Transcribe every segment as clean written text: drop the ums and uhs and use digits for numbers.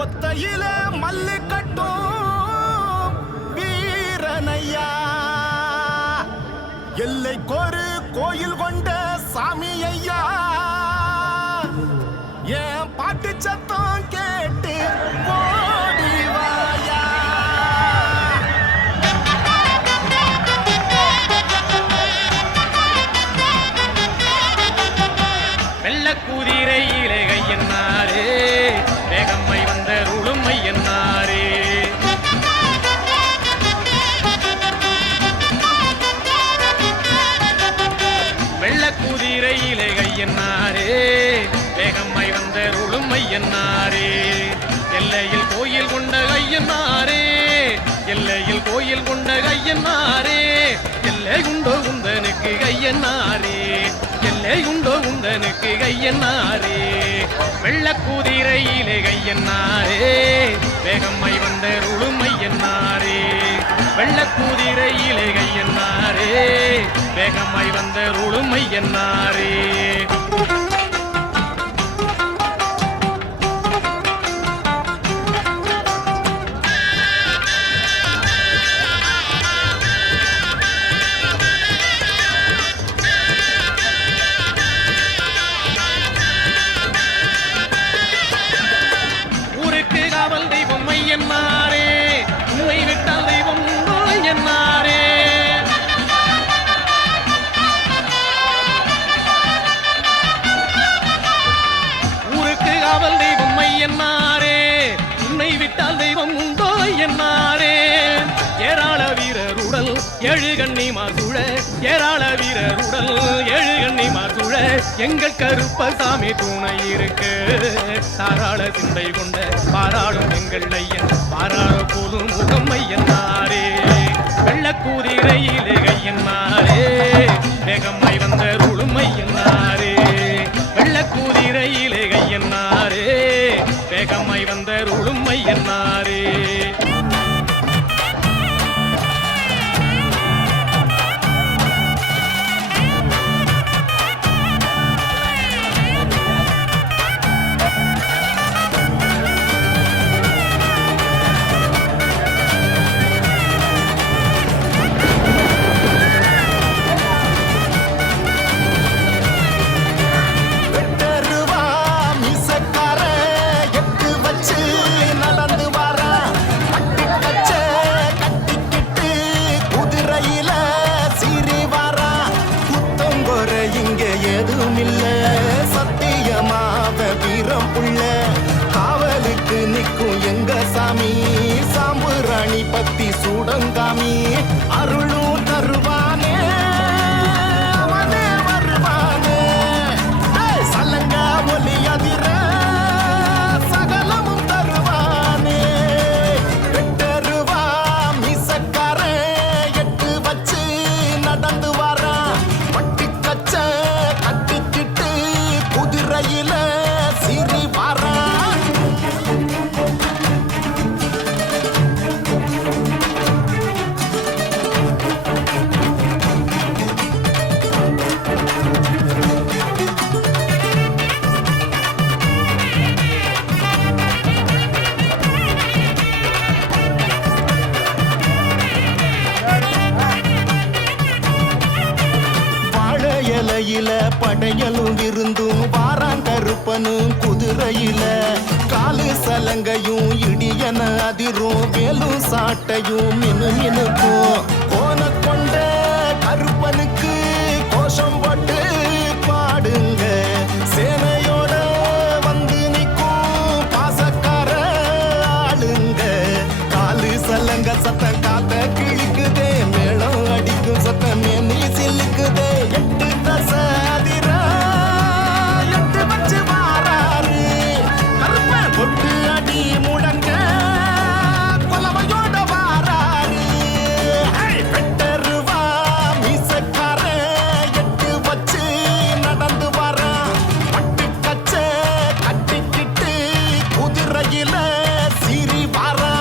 ஒத்தையிலே மல்லு கட்டும் வீரனையா, எல்லைக்கொரு கோயில் கொண்ட சாமி ஐயா, என் பாட்டு சத்தம் கேட்டு ஓடி வாயா. வெள்ளக்கூதிரை இலகை என்னாரே, வேகம்மை வந்த உளுமை என்னாரே. வெள்ளக்கூதிரை இலகை என்னாரே, வேகம்மை வந்த உளுமை என்னாரே. எல்லையில் கோயில் கொண்ட கையன்னாரே, எல்லையில் கோயில் கொண்ட கையன்னாரே. எல்லை உண்டோ உந்தனுக்கு கையன்னாரே, எல்லை உண்டோ உந்தனுக்கு கையன்னாரே. வெள்ளக்கூதிரையிலே கையன்னாரே, வேகம்மை வந்த உளுமை என்னாரே. வெள்ளக்கூதிரையிலே கையன்னாரே, வேகம்மை வந்த உளுமை என்னாரே. என்னாரே, உண்மை விட்டால் தெய்வம் என்னாரே. ஊருக்கு காவல் தெய்வம் என்னாரே, உன்னை விட்டால் தெய்வம் உண்டோ என்னாரே. ஏராள வீரருடல் ஏழு கண்ணி மாசூழ, ஏராள வீரருடல் ஏழு கண்ணி மாசூழ, எங்கள் கருப்பசாமி துணை இருக்கு. தாராள சிந்தை கொண்ட பாராளும் எங்கள் ஐயன், பாராள போதும் முகம் ஐயன்னாரே. வெள்ளக்கூதிரையிலே கையன்னாரே, வேகம்மை வந்த உளுமை என்னாரே. வெள்ளக்கூதிரையிலே கையன்னாரே, வேகம்மை வந்த உளுமை என்னாரே. நடந்து வர படையலும் விருந்தும் வாராங்கருப்பனும் குதிரையில காலு சலங்கையும் இடியன அதிரும் வேலும் சாட்டையும் மினு மினுக்கும் கோன கொண்ட கருப்பனுக்கு கோஷம் போட்டு பாடுங்க சேனையோட வந்து நிற்கும் பாசக்கார ஆளுங்க காலு சலங்க சத்தம் காத்த கிழிக்குதே மேளம் அடிக்கும் சத்தமே நீ சில்லுக்குதே எட்டு தச அதிர எட்டு வச்சு வாராரு கருப்ப கொட்டு அடி முடங்க கொலவையோட வாராரு வெட்டருவா மீசக்கார எட்டு வச்சு நடந்து வரா பட்டு கச்ச கட்டிக்கிட்டு குதிரையில சீறி வாரா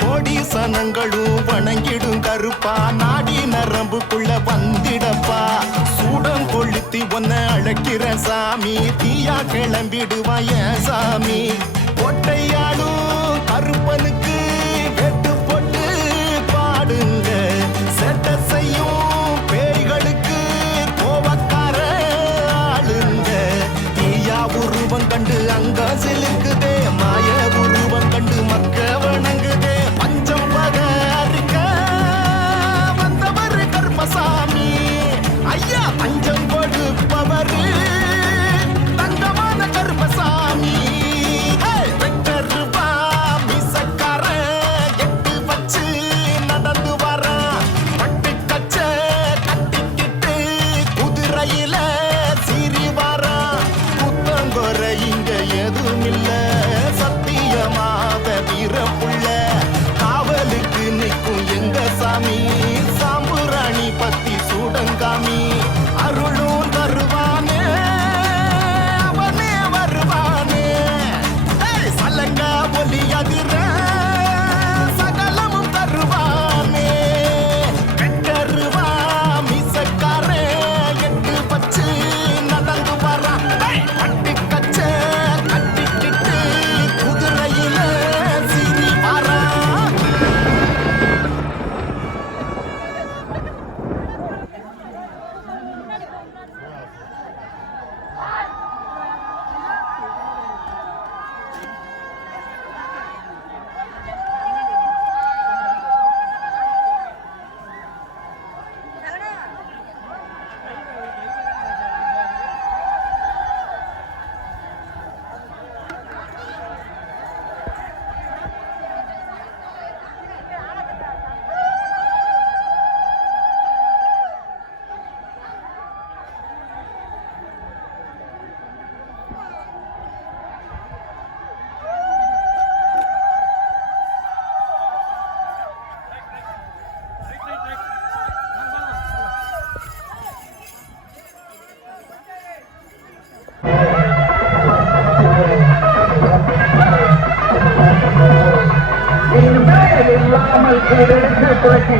கோடீசனங்களும் வணங்கிடும் கருப்பா நாடி நரம்புக்குள்ள வந்திடப்பா சூடம் கொளுத்தி ஒன்ன அழைக்கிற சாமி தீயா கிளம்பிடுவாய சாமி ஒட்டையாடும் கருப்பனுக்கு வெட்டு போட்டு பாடுங்க செட்ட செய்யும் பேய்களுக்கு கோவக்கார ஆளுங்க தீயா உருவம் கண்டு அங்க சிலுக்குதே மாய உருவம் கண்டு மக்க வணங்குதே பஞ்சம் பக அறிக்க வந்தவர் கருப்பசாமி ஐயா பஞ்சம் கொடுப்பவர் தங்கமான கருப்பசாமி வெட்டருவா மீசக்கார எட்டு வச்சு நடந்து வரா பட்டு கச்ச கட்டிக்கிட்டு குதிரையில சீறி வரா புத்தங்கொர இங்க எதுவும் இல்ல சத்தியமாவ வீரப்புள்ள காவலுக்கு நிற்கும் எங்க சாமி சாம்புராணி பத்தி சூடங்காமி அருளும் தருவானே அவனே வருவானே ஏய், சலங்க ஒலி அதிர சகலமும் தருவானே வெட்டருவா மீசக்கார எட்டு வச்சு நடந்து வரா பட்டு கச்ச கட்டிக்கிட்டு குதிரையில சீறி வரா இல்லாமல் எடுத்து துரத்தி